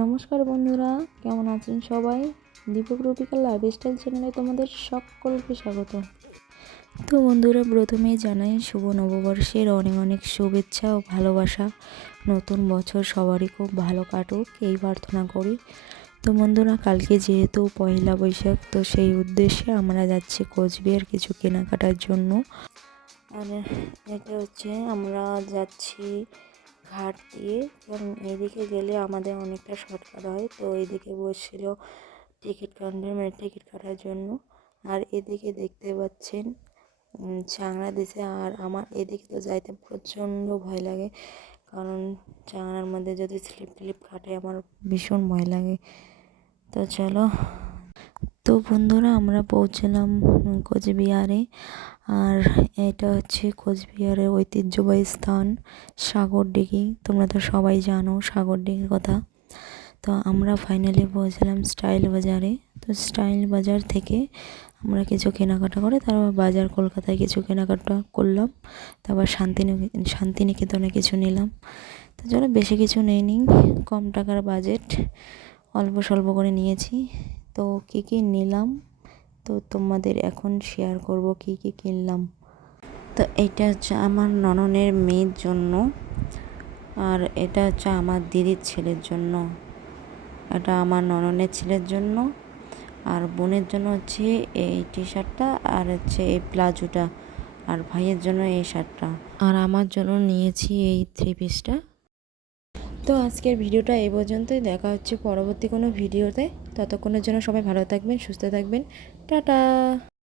নমস্কার বন্ধুরা, কেমন আছেন সবাই? দীপক রূপিকা লাইফস্টাইল চ্যানেলে তোমাদের সকলকে স্বাগত। তো বন্ধুরা, প্রথমেই জানাই শুভ নববর্ষের অনেক অনেক শুভেচ্ছা ও ভালোবাসা। নতুন বছর সবারই খুব ভালো কাটুক এই প্রার্থনা করি। তো বন্ধুরা, কালকে যেহেতু পয়লা বৈশাখ, তো সেই উদ্দেশ্যে আমরা যাচ্ছি কোচবিহার কিছু কেনাকাটার জন্য। আর এটা হচ্ছে আমরা যাচ্ছি ঘাট দিয়ে, কারণ এইদিকে গেলে আমাদের অনেকটা শর্টকাট হয়। তো এইদিকে বসছিল টিকিট কাউন্টার, মানে টিকিট কাটার জন্য। আর এদিকে দেখতে পাচ্ছেন চাংড়া দিছে। আর আমার এদিকে তো যাইতে প্রচণ্ড ভয় লাগে, কারণ চাংড়ার মধ্যে যদি স্লিপ টিলিপ কাটে আমার ভীষণ ভয় লাগে। তো চলো। তো বন্ধুরা, আমরা পৌঁছলাম কোচবিহারে। আর এটা হচ্ছে কোচবিহারের ঐতিহ্যবাহী স্থান সাগরডিঘি। তোমরা তো সবাই জানো সাগরডিঘির কথা। তো আমরা ফাইনালি পৌঁছলাম স্টাইল বাজারে। তো স্টাইল বাজার থেকে আমরা কিছু কেনাকাটা করে তারপর বাজার কলকাতায় কিছু কেনাকাটা করলাম। তারপর শান্তিনিকেতনে কিছু নিলাম। তো চলো, বেশি কিছু নেইনি, কম টাকার বাজেট, অল্প স্বল্প করে নিয়েছি। তো কী কী নিলাম তো তোমাদের এখন শেয়ার করব কী কী কিনলাম। তো এইটা হচ্ছে আমার ননদের মেয়ের জন্য, আর এটা হচ্ছে আমার দিদির ছেলের জন্য, এটা আমার ননদের ছেলের জন্য, আর বোনের জন্য হচ্ছে এই টি শার্টটা, আর হচ্ছে এই প্লাজোটা, আর ভাইয়ের জন্য এই শার্টটা, আর আমার জন্য নিয়েছি এই থ্রি পিসটা। তো আজকের ভিডিওটা এই পর্যন্তই। দেখা হচ্ছে পরবর্তী কোনো ভিডিওতে। ততক্ষণের জন্য সবাই ভালো থাকবেন, সুস্থ থাকবেন। টাটা।